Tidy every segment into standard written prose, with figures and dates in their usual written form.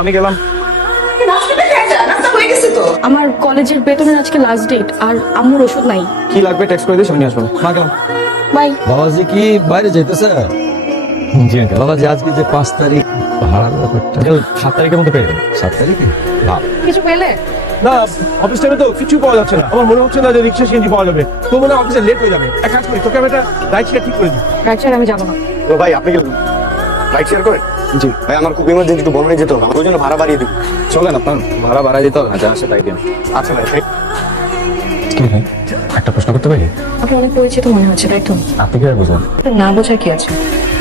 আমি গেলাম। আমার কলেজের বেতনের আজকে লাস্ট ডেট, আর আম্মুর ওষুধ নাই। কি লাগবে টেক্সট করে দিস, আমি নিয়ে আসবো। মা গেলাম। বাই। বাবাজি কি বাইরে যাইতেছে? জি আঙ্কেল। বাবাজি আজকে যে 5 তারিখ ভাড়ার ব্যাপারটা 7 তারিখের মধ্যে পেয়ে যাবেন। 7 তারিখে কিছু পেলে? না, অফিস টাইমে তো কিছু পাওয়া যাচ্ছে না। আমার মনে হচ্ছে না যে রিক্সা সিএনজি পাওয়া যাবে। তো মনে হয় অফিসে লেট হয়ে যাবে। এক কাজ করি, তোকে আমি একটা রাইড শেয়ার ঠিক করে দিই। রাইট, আমি যাবো না। ও ভাই, আপনি কি রাইড শেয়ার করেন? জি ভাই, আমার খুব ইমার্জেন্সি, একটু বললেই যেতে হবে। আমার ওই জন্য ভাড়া বাড়িয়ে দিই। চলেন, আপনার ভাড়া বাড়াই দিতে হবে না, যা আসে তাই দিন। আচ্ছা ভাই। কি ভাই, একটা প্রশ্ন করতে পারি? আপনি অনেক পরিচিত মনে হচ্ছে, তাই তো? আপনি কি বুঝলেন? না বোঝার কি আছে?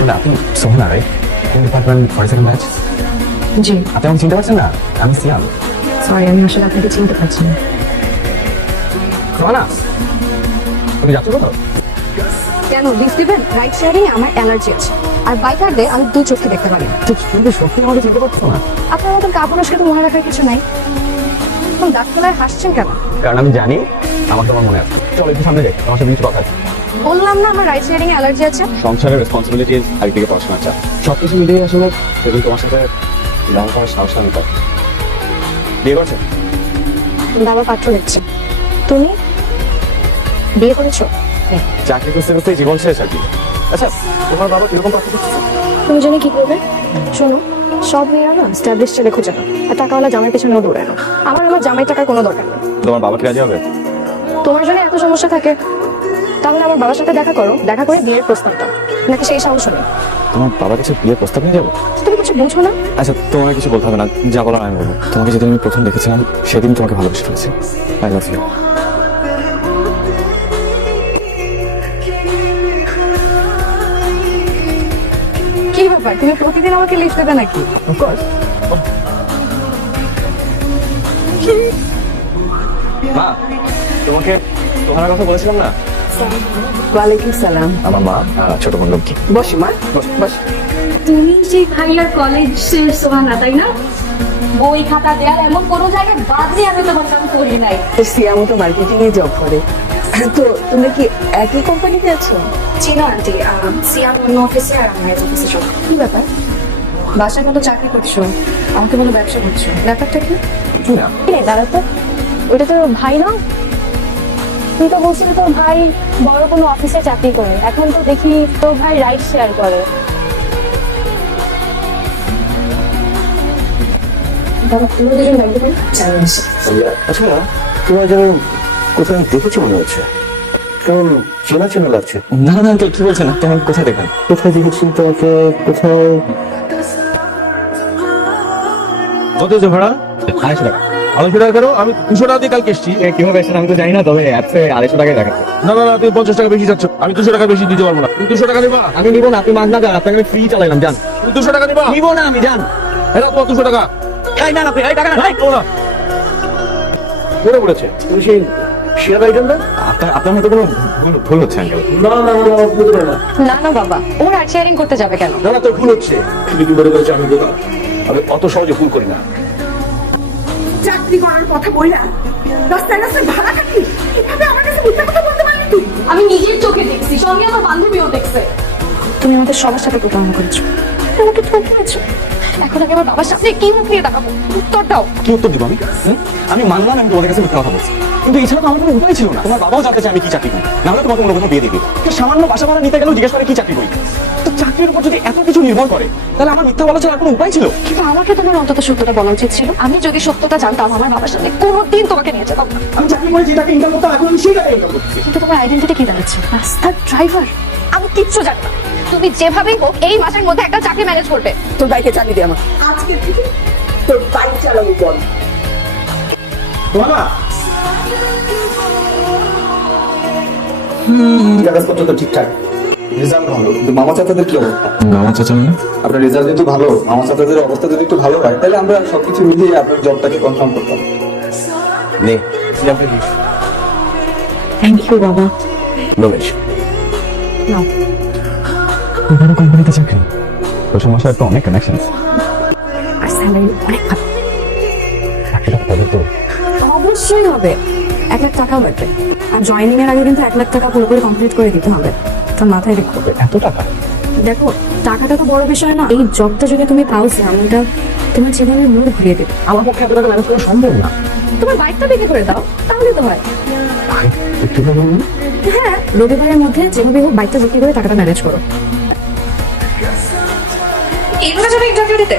না, আপনি সোহনা রাইট? কোন ডিপার্টমেন্ট, ফরেস্ট ব্যাচ? জি। আপনি আমাকে চিনতে পারছেন না? আমি সিয়াম। সরি, আমি আসলে আপনাকে চিনতে পারছি না। সোহনা, তুমি যাচ্ছ কোথাও? কেন লিফট দিবেন? রাইড শেয়ারিং আমার অ্যালার্জি আছে, আর বাইক হাঁটলে আমি 2 চোখে দেখতে পারি। তুমি সত্যি আমাকে চিনতে পারছো না? আপনার মতন কাপুরুষকে তো মনে রাখার কিছু নাই। এখন দাঁত খেলায় হাসছেন কেন? কারণ আমি জানি আমার তোমার মনে আছে। চলো একটু সামনে যাই, তোমার সাথে কিছু কথা আছে। বললাম না আমার রাইড শেয়ারিং অ্যালার্জি আছে। সংসারের রেসপন্সিবিলিটিজ আর দিকে পড়াশোনা চাপ সবকিছু মিলিয়ে আসলে সেদিন তোমার সাথে গান করার সাহস আমি পাই। বিয়ে করছে? বাবা পাত্র দেখছে। তুমি বিয়ে করেছো? চাকরি করতে করতে জীবন শেষ আর কি। আচ্ছা, তোমার বাবা কিরকম পাত্র দেখছে? তুমি জানি কি করবে? শোনো, সব মেয়েরা না স্ট্যাবলিশ ছেলে খুঁজে না, আর টাকাওয়ালা জামাই পেছনেও দৌড়ায় না। আমার জামাই টাকার কোনো দরকার নেই। তোমার বাবা কি রাজি হবে? তোমার জন্য এত সমস্যা থাকে, তাহলে আমার বাবার সাথে দেখা করো, দেখা করে বিয়ের প্রস্তাব দাও। নাকি সেই সাহস নেই? তোমার বাবা কিছু বিয়ের প্রস্তাব নিয়ে যাবো? তুমি কিছু বুঝো না? আচ্ছা, তোমাকে কিছু বলতে হবে না, যা বলার আমি বলবো। তোমাকে যেদিন আমি প্রথম দেখেছিলাম সেদিন তোমাকে ভালোবেসে ফেলেছি। I love you. কি ব্যাপার, তুমি প্রতিদিন আমাকে লিফট দেবে নাকি? অফকোর্স। মা, তোমাকে তোমার কথা বলেছিলাম না? ওয়ালাইকুম সালাম। আমার মা, ছোট বোন লক্ষ্মী। বসি মা, বস। তুমি যে ভাইয়ার কলেজের সোহানা, তাই না? বই খাতা দেয়াল এমন কোনো জায়গায় বাদ দিয়ে আমি তোমার নাম করি নাই। সিয়ামও তো মার্কেটিং এ জব করে। তো তুমি কি একই কোম্পানিতে আছো? চিনো আন্টি, সিয়াম অন্য অফিসে আর আমার অফিসে সব। কি ব্যাপার, বাসায় মতো চাকরি করছো, আমাকে বলো ব্যবসা করছো, ব্যাপারটা কি? না, দাঁড়া তো, ওটা তো ভাই না? তুই তো বলছিলি তোর ভাই বড় কোনো অফিসে চাকরি করে, এখন তো দেখি তোর ভাই রাইড শেয়ার করে। আচ্ছা তোমার যেন কোথায় দেখেছি মনে হচ্ছে, কেমন চেনা চেনা লাগছে। না না আঙ্কেল, কি বলছেন? তোমাকে কোথায় দেখেন? কোথায় দেখেছি তোমাকে, কোথায়? কত যে ভাড়া? 250 টাকা। 250 টাকা করো, আমি 200 টাকা দিয়ে কালকে এসেছি। কিভাবে এসেছেন আমি তো জানি না, তবে অ্যাপসে 250 টাকাই দেখাচ্ছে। না না না, তুমি 50 টাকা বেশি চাচ্ছ। আমি 200 টাকা বেশি দিতে পারবো না। তুমি 200 টাকা নিবা? আমি নিবো না, আপনি মাছ না যান, আপনাকে আমি ফ্রি চালাইলাম, জান। তুমি 200 টাকা নিবা? নিবো না আমি, জান। এটা তোমার 200 টাকা। এই না, আপনি এই টাকা না, নিবো না। মনে পড়েছে তুমি সেই শেয়ার আইটেমটা? আপনার মতো কোনো ভুল হচ্ছে আঙ্কেল। না না না, বুঝতে পারি না। না না বাবা, ও রাইড শেয়ারিং করতে যাবে কেন? না না, তোর ভুল হচ্ছে। তুমি কি মনে করছো আমি বোকা? আমি অত সহজে ভুল করি না। চাকরি করার কথা বললা, রাস্তায় রাস্তায় ভাড়া খাটিস, কিভাবে আমার কাছে মিথ্যা কথা বলতে পারলি তুই? আমি নিজের চোখে দেখছি, সঙ্গে আমার বান্ধবীও দেখছে। তুমি আমাদের সবার সাথে প্রতারণা করেছো, আমাকে ঠকিয়েছো। এখন আগে আমার বাবার সামনে কি মুখ নিয়ে দেখাবো? উত্তর দাও। কি উত্তর দিব আমি? আমি মানলাম আমি তোমাদের কাছে মিথ্যা কথা বলছি, কিন্তু এছাড়া তো আমার কোনো উপায় ছিল না। তোমার বাবাও জানতে চায় আমি কি চাকরি করি, না হলে তোমাকে অন্য কোথাও বিয়ে দিবি। তো সামান্য বাসা ভাড়া নিতে গেলেও জিজ্ঞেস করে কি চাকরি করি। তো চাকরির উপর যদি এত কিছু নির্ভর করে, তাহলে আমার মিথ্যা বলা ছাড়া আর কোনো উপায় ছিল? কিন্তু আমাকে তোমার অন্তত সত্যটা বলা উচিত ছিল। আমি যদি সত্যটা জানতাম, আমার বাবার সামনে কোনোদিন তোমাকে নিয়ে যেতাম না। আমি চাকরি করে যে টাকা ইনকাম করতাম, এখন আমি সেই টাকা ইনকাম করছি। কিন্তু তোমার আইডেন্টিটি কি দাঁড়াচ্ছে? রাস্তার ড্রাইভার? আমি কিচ্ছু জানি না। তুমি যেভাবেই হোক এই মাসের মধ্যে একটা চাকরি ম্যানেজ করবে। তোর বাইকে চালিয়ে দে আমার। আজকে থেকে তোর বাইক চালানো বন্ধ। বাবা কাগজপত্র তো ঠিকঠাক, রেজাল্ট ভালো, কিন্তু মামা চাচাদের কি অবস্থা? মামা চাচা মানে? আপনার রেজাল্ট যদি ভালো, মামা চাচাদের অবস্থা যদি একটু ভালো হয়, তাহলে আমরা সবকিছু মিলিয়ে আপনার জবটাকে কনফার্ম করতাম। নে, থ্যাংক ইউ বাবা। রমেশ নাও। বড় কোম্পানিতে চাকরি, প্রথম মাসে তো অনেক কানেকশন। আর স্যালারি অনেক ভালো। এটা কত তো? অবশ্যই হবে, 1 লাখ টাকাও লাগবে। আর জয়েনিং এর আগে কিন্তু 1 লাখ টাকা পুরোপুরি কমপ্লিট করে দিতে হবে। তোর মাথায় রেখো। এত টাকা? দেখো, টাকাটা তো বড় বিষয় না। এই জবটা যদি তুমি পাও, এটা তোমার জীবনের মোড় ঘুরিয়ে দেবে। আমার পক্ষে এত টাকা ম্যানেজ করা সম্ভব না। তোমার বাইকটা বিক্রি করে দাও, তাহলে তো হয়। ভাই একটু বলুন না। হ্যাঁ, রবিবারের মধ্যে যেভাবে হোক বাইকটা বিক্রি করে টাকাটা ম্যানেজ করো। এগুলো যাবে ইন্টারভিউ দিতে?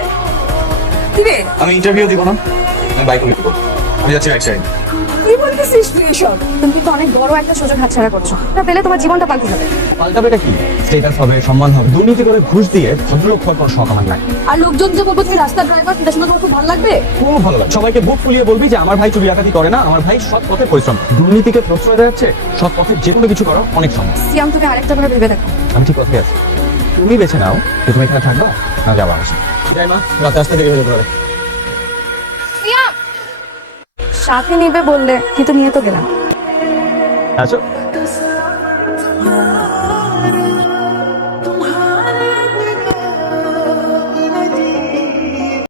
দিবে আমি ইন্টারভিউ দিব না, আমি বাইক নিতে করবো। আমি যাচ্ছি রাইট সাইড। কি বলতেছিস তুই এসব? তুমি কিন্তু অনেক বড় একটা সুযোগ হাতছাড়া করছো, না পেলে তোমার জীবনটা পাল্টে যাবে। পাল্টাবে এটা কি? স্টেটাস হবে, সম্মান হবে। দুর্নীতি করে ঘুষ দিয়ে ভদ্রলোক হওয়ার কোনো শখ আমার নাই। আর লোকজন যে বলবো তুমি রাস্তার ড্রাইভার, সেটা শুনে তোমার খুব ভালো লাগবে? খুব ভালো লাগে। সবাইকে বুক ফুলিয়ে বলবি যে আমার ভাই চুরি ডাকাতি করে না, আমার ভাই সৎ পথে পরিশ্রম। দুর্নীতিকে প্রশ্রয় দেওয়া যাচ্ছে, সৎ পথে যে কোনো কিছু করা অনেক সম্ভব। সিয়াম, তুমি আরেকটা বার ভেবে দেখো। আমি ঠিক কথাই আছি। তুমি বেছে নাও যে তুমি এখানে থাকবা না যাবা। আসি যাই মা, রাতে আসতে দেরি হয়ে যাবে। সাথে নিবে বললে, কিন্তু নিয়ে তো গেলাম। আচ্ছা